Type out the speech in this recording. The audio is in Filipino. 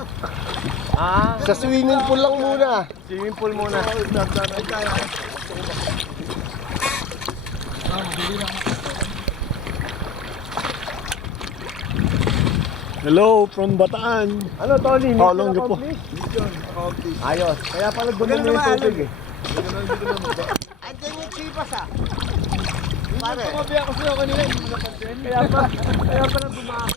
Sa swimming pool lang muna. Swimming pool muna. Hello from Bataan. Ano, Tony? How long ka po? Ayos. Kaya pala dumumi yung tubig eh. Andiyan yung chipas ah. Pare. Tumabi ako sa'yo kanina. Hindi mo napansin. Kaya pala dumami.